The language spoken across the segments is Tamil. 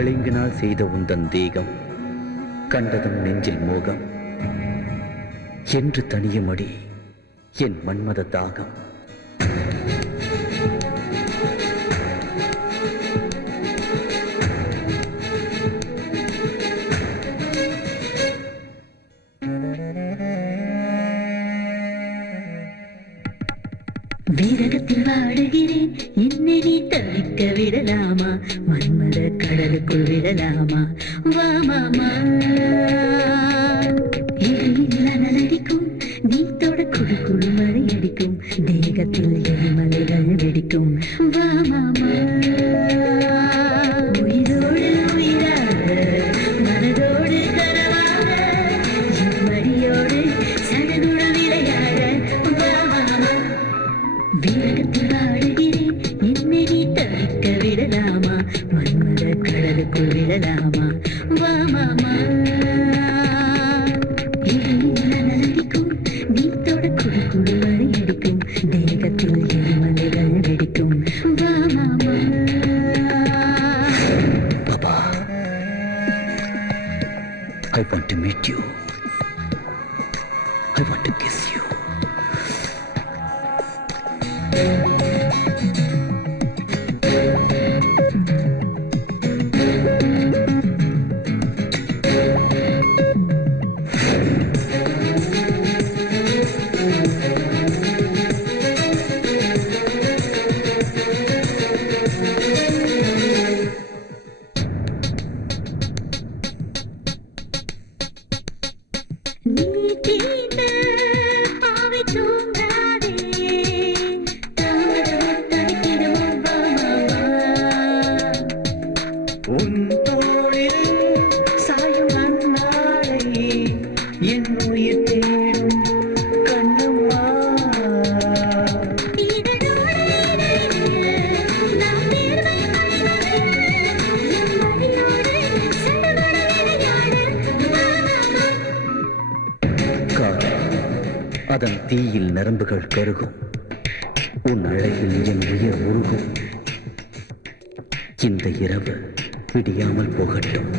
பளிங்கினால் செய்த உந்தன் தேகம் கண்டதும் நெஞ்சில் மோகம் என்று தனியுமடி என் மன்மத தாகம். வீரகத்தில் வாடுகிறேன், என்னை நீ தவிக்க விடலாமா? மன்மத கடலுக்குள் விடலாமா? வா மாமா. அனலடிக்கும், நீ தொட குழு குழு மழை அடிக்கும், தேகத்தில் எரிமலைகள் வெடிக்கும். வா மாமா. உயிரோடு உயிராக, மனதோடு கனவாக, என் மடியோடு சடகுடன் விளையாட. வா மாமா. வீரகத்தில் வாடுகிறேன், என்னை நீ தவிக்க விடலாமா? மன்மத கடலுக்குள் விடலாமா? வா மாமா. அனலடிக்கும், நீ தொட குழு குழு மழை அடிக்கும், தேகத்தில் எரிமலைகள் வெடிக்கும். வா மாமா. Papa, I want to meet you. I want to kiss you. நீ தீண்ட பாவை தூங்காதே, தாமதம் தடுக்கிடுமோ? வா மாமா. உன் தோளில் சாயும் நன்னாளை என் உயிர் தேடும் கண்ணம்மா. இதழோடு இதழில் நாம் தேர்வை மறைவது, என் மடியோடு சடுகுடு விளையாடு. வா மாமா. காதல் அதன் தீயில் நரம்புகள் கருகும், உன் அழகில் என் உயிர் உருகும். இந்த இரவு விடியாமல் போகட்டும்,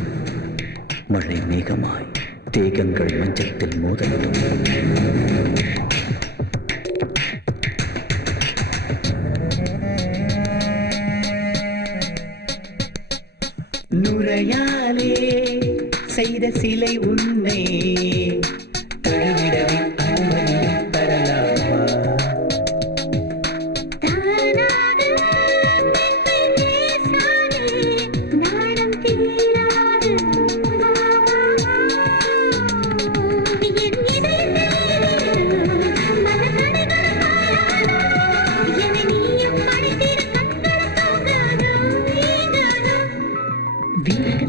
மழை மேகமாய் தேகங்கள் மஞ்சத்தில் மோதட்டும். நுரையாலே செய்த சிலை உன்னை தழுவிடவே அனுமதி தரலாமா? தானாக பெண்கள் பேசாதே, நாணம் தீராது. வா மாமா. என் இதயத்தில் மனக்கணைகள் பாராதோ, என்னை நீயும் படைத்திட கண்கள் தூங்காதோ, ஏங்காதோ. வீரகத்தில்